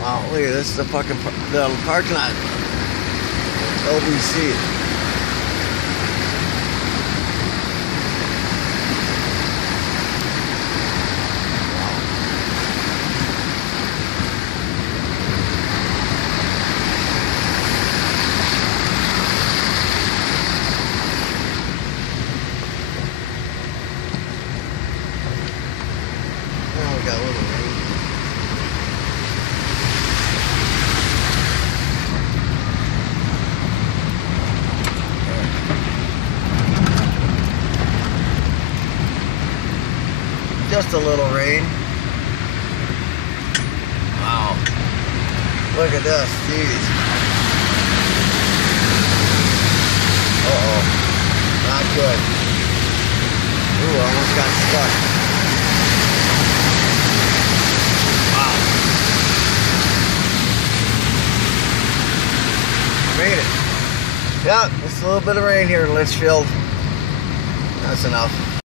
Wow, look at this. Is the fucking the parking lot. LBC. Oh, we got a little rain. Just a little rain. Wow. Look at this. Jeez. Uh-oh. Not good. Ooh, I almost got stuck. Wow. Made it. Yeah, just a little bit of rain here in Litchfield. That's enough.